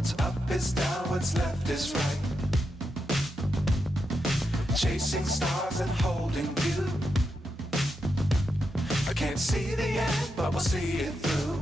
What's up is down, what's left is right. Chasing stars and holding you. I can't see the end, but we'll see it through.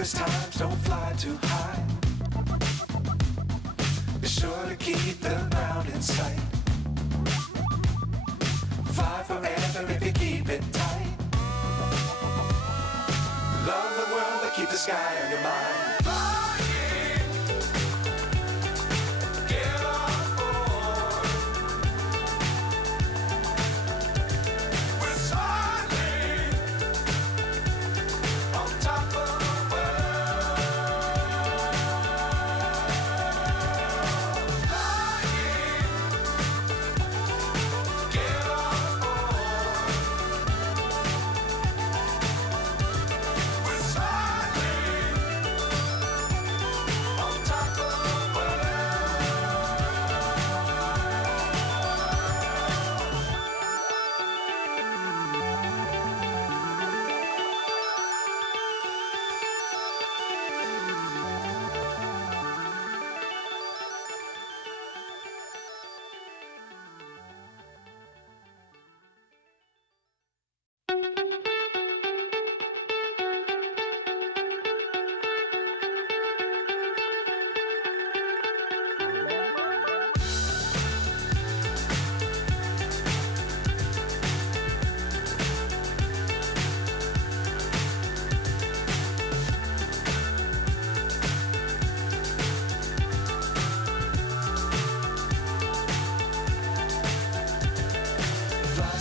Times don't fly too high. Be sure to keep the ground in sight. Fly forever if you keep it tight. Love the world but keep the sky on your mind.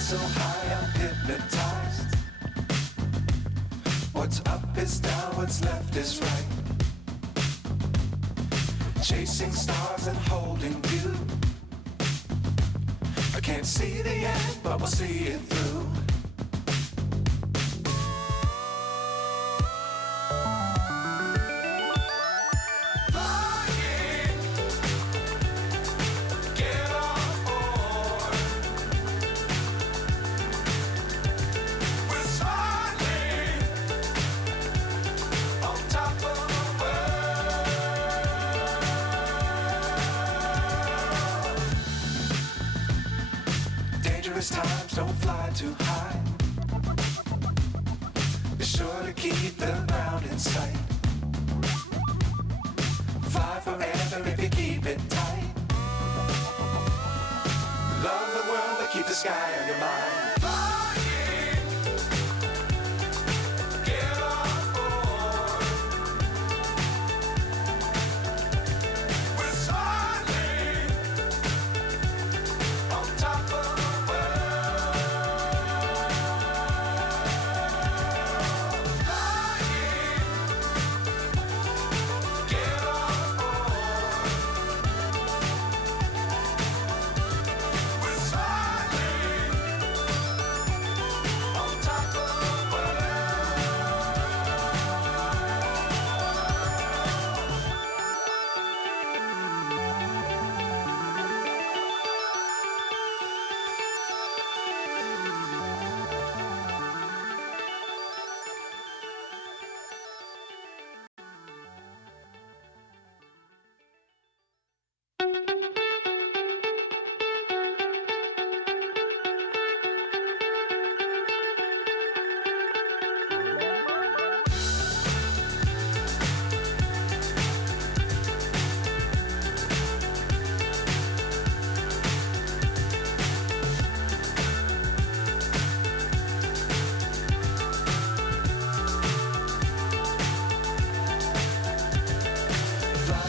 So high I'm hypnotized. What's up is down, what's left is right. Chasing stars and holding you. I can't see the end, but we'll see it through. Times don't fly too high. Be sure to keep the ground in sight. Fly forever if you keep it tight. Love the world but keep the sky on your mind.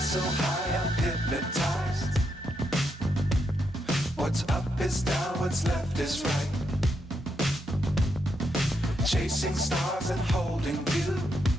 So high I'm hypnotized. What's up is down, what's left is right. Chasing stars and holding you.